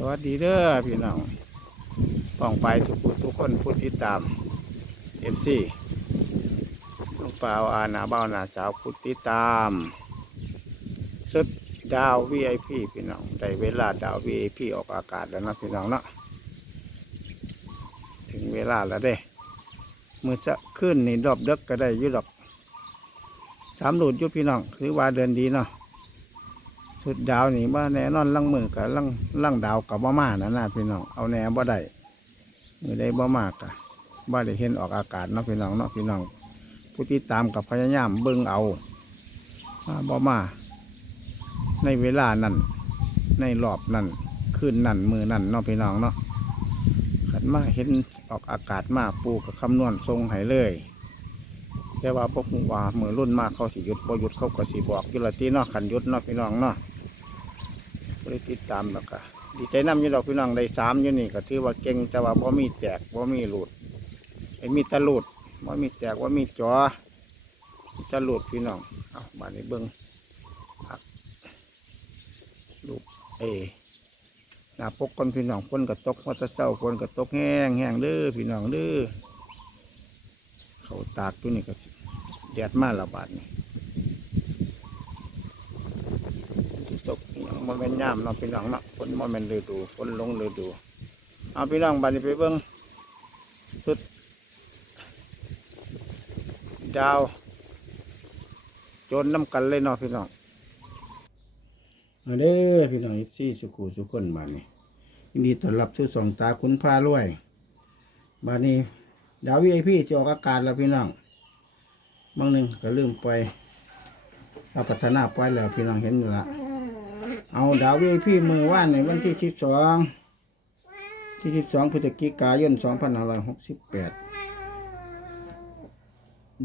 สวัสดีเด้อพี่น้องป้องไปสุขุทุกคนผู้ติดตามเอฟซีน้องเปล่าอาหนาเบ้าหนาสาวผู้ติดตามสุดดาว VIP พี่น้องได้เวลาดาว VIP อพีออกอากาศแล้วนะพี่น้องเนาะถึงเวลาแล้วเด้มือสะขึ้นในรอบเด็กก็ได้ยุดอกสามหลุดยุพี่น้องคือว่าเดินดีเนาะ สุดดาวนี่ว่าแน่นอนลังมือกับลังลังดาวกับบ่มานะนะพี่น้องเอาแน่บ่ได้มือได้บ่มากะบ่ได้เห็นออกอากาศเนาะพี่น้องเนาะพี่น้อง ผู้ที่ตามกับพยายามเบิ่งเอาว่าบ่มา ในเวลานั้นในรอบนั้นคืนนั้นมือนั้นเนาะพี่น้องเนาะขันมาเห็นออกอากาศมาปูกับคำนวณทรงให้เลย แต่ว่าพวกว่ามือรุ่นมากเขาสิหยุดบ่หยุดเขาก็สิบอกยู่ละตีเนาะขันยุดเนาะพี่น้องเนาะบริติดตามแล้วก็ดีใจน้ำยู่ดอกพี่น้องได้สามยู่นี่ก็ถือว่าเก่งแต่ว่าบ่มีแตกบ่มีหลุดไอ้มีตะหลุดบ่มีแตกบ่มีจอจะหลุดพี่น้องเอาบานนี้เบิ้องผักลูกเอหน้าปกคนพี่น้องฝนก็ตกว่าจะเศร้าฝนก็ตกแห้งแห้งเด้อพี่น้องเด้อ เขาตากตัวนี้ก็แดดมาและบาดนี่ยตกอย่างมันเป็นย่ามเนาะพี่น้องเนาะฝนมันเป็นฤดูฝนลงฤดู เอาพี่น้องบาดนี้ไปเบิ้งสุด ดาว จนน้ำกันเลยเนาะพี่น้องเด้อพี่น้องที่สุขุสุขคนบาดนี้ยินดีต้อนรับสู่สองตาคุณพารวย บาด ดาววีไอพีจะออกอากาศแล้วพี่น้องบางหนึ่งก็ลืมไปเอาพัฒนาไปแล้วพี่น้องเห็นอยู่ละเอาดาววีไอพี่มือว่านในวันที่สิบสองที่สิบสองพฤศจิกายนสองพันห้าร้อยหกสิบแปด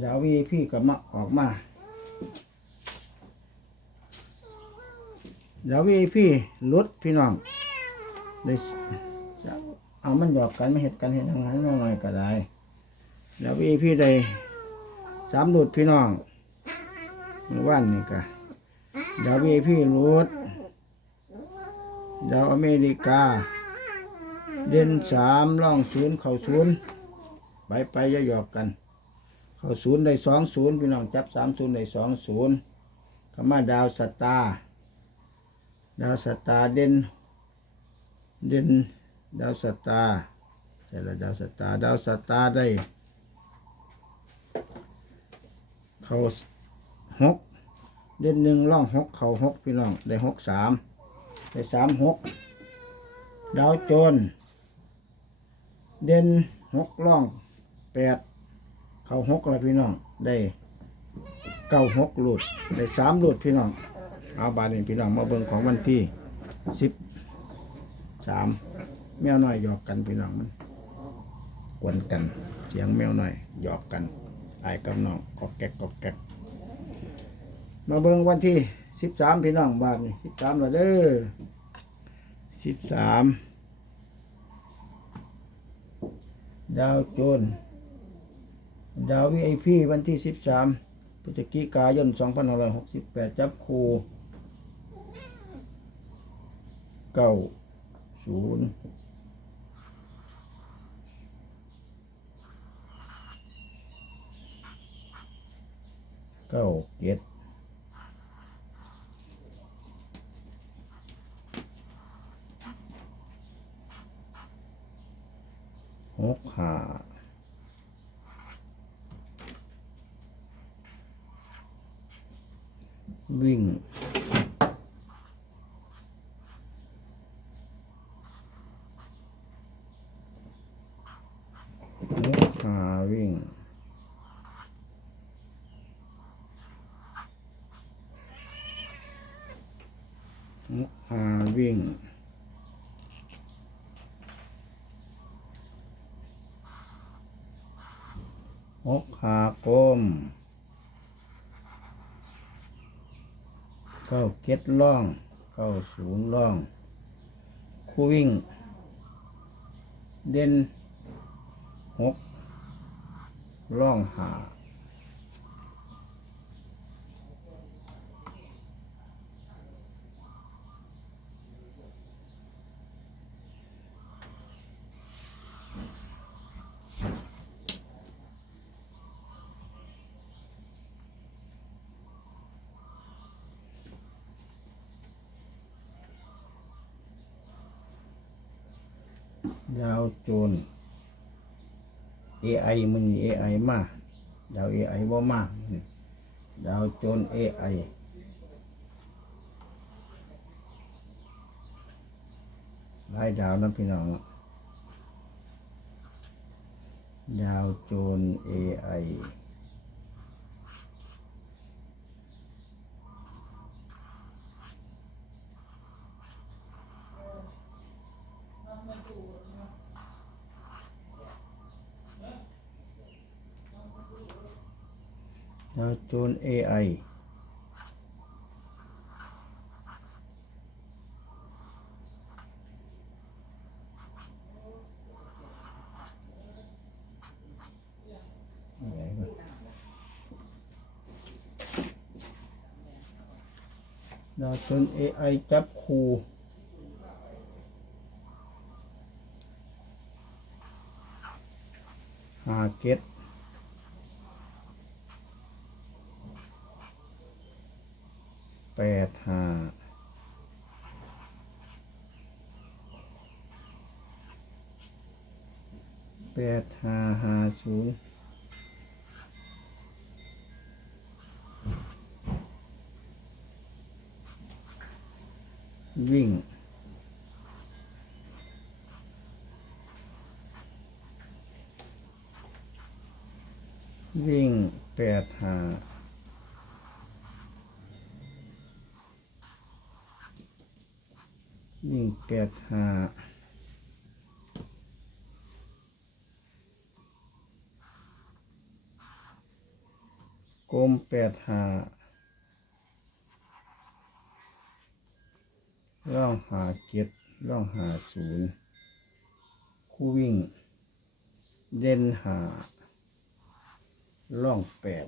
ดาววีไอพี่ก็มาออกมาดาววีไอพี่ลดพี่น้องได้เอามันหยอกกันไม่เห็ดกันเห็ดทางนั้นหน่อยก็ได้ แล้วพี่พี่ได้สามหลุดพี่น้องมื่อวานนี่ก็ดาวพี่พี่หลุดดาวอเมริกา เด่นสามล่องศูนย์เข่าศูนย์ไปไปย่าหยอกกัน เข่าศูนย์ได้สองศูนย์พี่น้องจับสามศูนย์ได้สองศูนย์ก็มาดาวสตาร์ดาวสตาร์เด่นเด่นดาวสตาร์ใช่แล้วดาวสตาร์ดาวสตาร์ได้ เขาหกเด่นหนึ่งร่องหกเขาหกพี่น้องได้หกสามได้สามหกดาวโจรเด่นหกร่องแปดเขาหกล้วพี่น้องได้เก้าหกหลุดได้สามหลุดพี่น้องเอาบาทนี้พี่น้องมาเบิ่งของวันที่สิบสามแมวน้อยหยอกกันพี่น้องมันกวนกันเสียงแมวน้อยหยอกกัน ไอ้ายกับน้องกอกแกกกอกแกกมาเบิ่งวันที่สิบสามพี่น้องบาทนี่สิบสามละเด้อสิบสามดาวโจน ดาววีไอพีวันที่สิบสามพฤศจิกายนสองพันห้าร้อยหกสิบแปดจับคูเก้าศูนย์ เก้าเจ็ดหกห้าวิ่ง นกขาวิ่ง นกขาวิ่ง น กขากมเก้าเก็ดล่องเก้าศูนย์ล่องคู่วิ่ง เด่นหกล่องหา ดาวโจร AI มัน AI มาดาว AI บ่มาดาวโจร AI หลายดาวนะพี่น้องดาวโจร AI จร AI ดาวโจร AI จับคูหาเก็ต แปดห้าแป ดห้าห้าศูนย์วิ่งวิ่งแปดหาวิ่งแปดหา กลมแปดหาล่องหาเก็ดล่องหาศูนย์คู่วิ่ง เด่นหาล่องแปด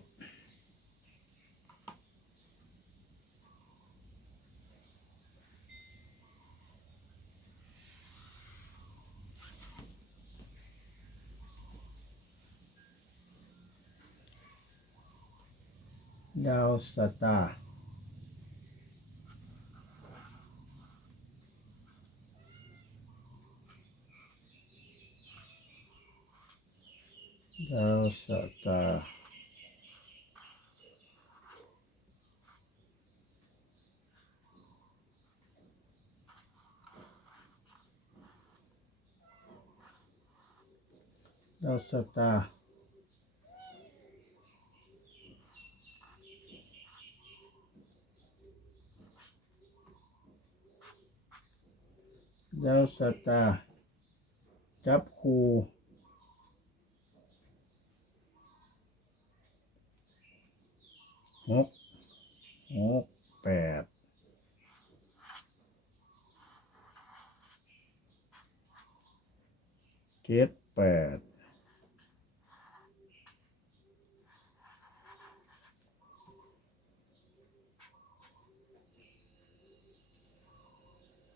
ดาวสตาร์ดาวสตาร์ดาวสตาร์ ดาวสตา จับคูหกหกแปดเจ็ดแปด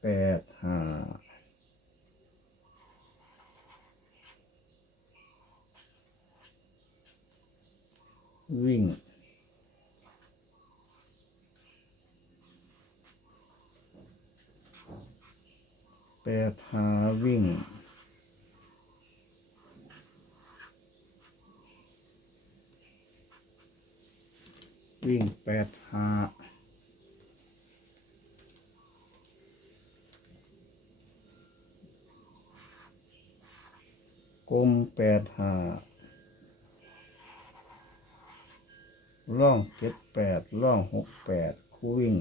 แปดห้า วิ่ง แปดหาวิ่ง วิ่งแปดหากลมแปดหา ล่องเจ็ดแปดล่องหกแปดคู่วิ่ง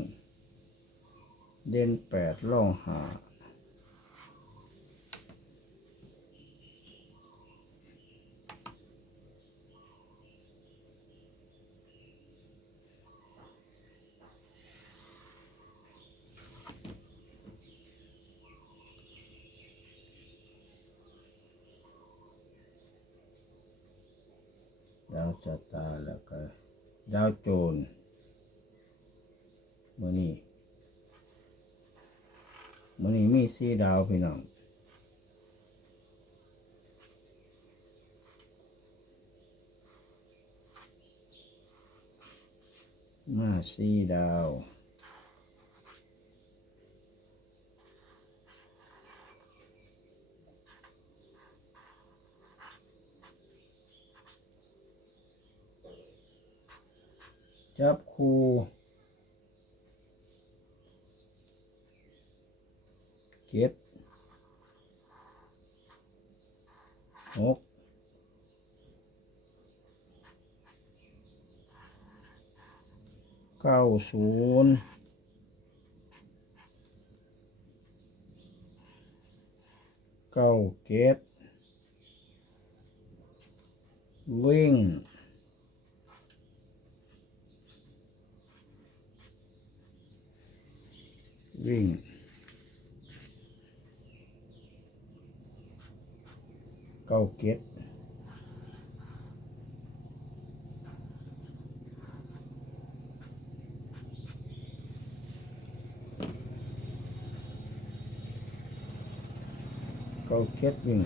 เด่นแปดล่องหาดาวสตาแล้วก็ ดาวโจรมื่อนี้มื่อนี้มีสี่ดาวพี่น้องมาสี่ดาว ด จับ คูเจ็ดหกเก้าศูนย์เก้าเจ็ดวิ่ง วิ่งเก้าเก็ดเก้าเก็ดวิ่ง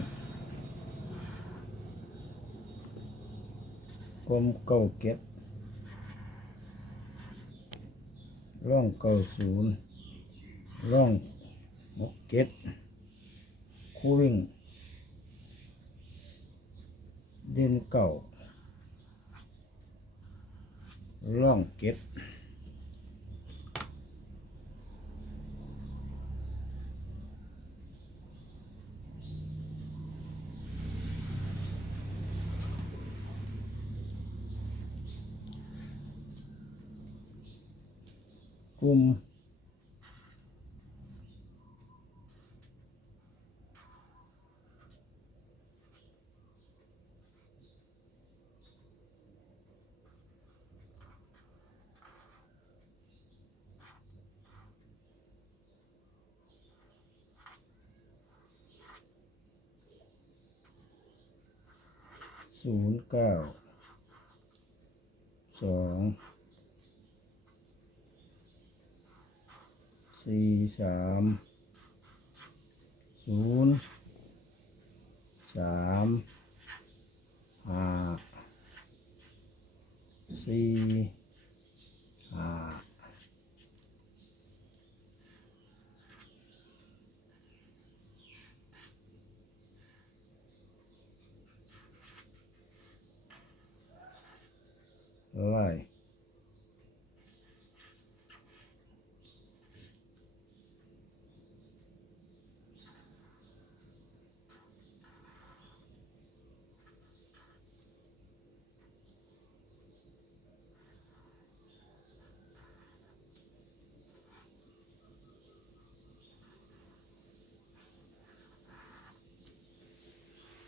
กลมเก้าเก็ดร่องเก้าศูนย์ ร่องหกเก็ดคู่วิ่ง เดินเก่าร่องเก็ดกลุ่ม ศูนย์เก้าสองสี่สามศูนย์สามห้าสี่ห้า ไล่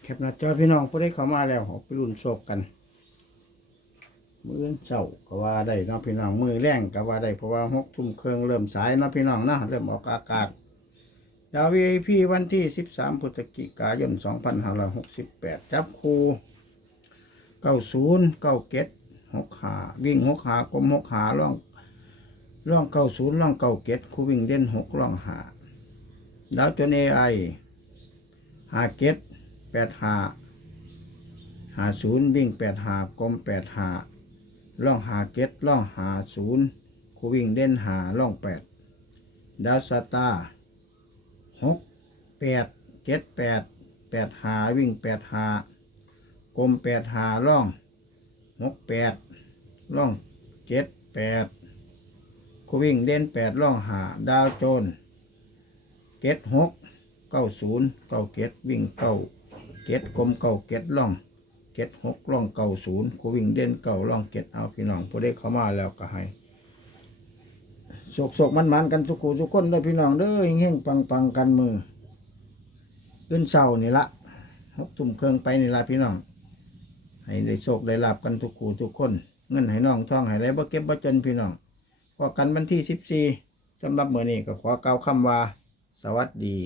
แคปหน้าจอพี่น้องผู้ได้เข้ามาแล้วออกไปรุ่นโศกกัน เจ้าก็ว่าได้เนาะพี่น้องมือแรงก็ว่าได้เพราะว่าหกทุ่มเครื่องเริ่มสายเนาะพี่น้องเนาะเริ่มออกอากาศดาววีพีวันที่สิบสามพฤศจิกายนสองพันห้าร้อยหกสิบแปดจับคูเก้าศูนย์เก้าเก็ดหกขาวิ่งหกขากลมหกขาล่องล่องเก้าศูนย์ล่องเก้าเก็ดคูวิ่งเด่นหกล่องหาดาวจนเอไอหาเก็ดแปดหาหาศูนย์วิ่งแปดหากลมแปดหา ล่องหาเก็ดล่องหาศูนย์คูวิ่งเด่นหาล่องแปดดาวสตาร์หกแปดเก็ดแปดแปดหาวิ่งแปดหากลมแปดหาล่องหกแปดล่องเจ็ดแปดคูวิ่งเด่นแปดล่องหาดาวโจนเก็ดหกเก้าศูนย์เก้าเก็ดวิ่งเก้าเก็ดกลมเก้าเก็ดล่อง เก็ดหกล่องเก่าศูนย์กูวิ่งเด่นเก่าล่องเก็ดเอาพี่น้องผู้ได้เข้ามาแล้วก็ให้โศกโศกมันมันกันสุขุสุขคนเด้พี่น้องเด้อเฮงๆปังปังกันมือขึ้นเศร้านี่ละหกทุ่มเครื่องไปนี่ละพี่น้อง ให้ได้โศกได้ลาบกันทุกขู่ทุกคน เงินให้น้องท่องให้ไรบ่เก็บบ่จนพี่น้องพอกันวันที่สิบสี่สำหรับมือนี้ก็ขอกล่าวคำว่า สวัสดี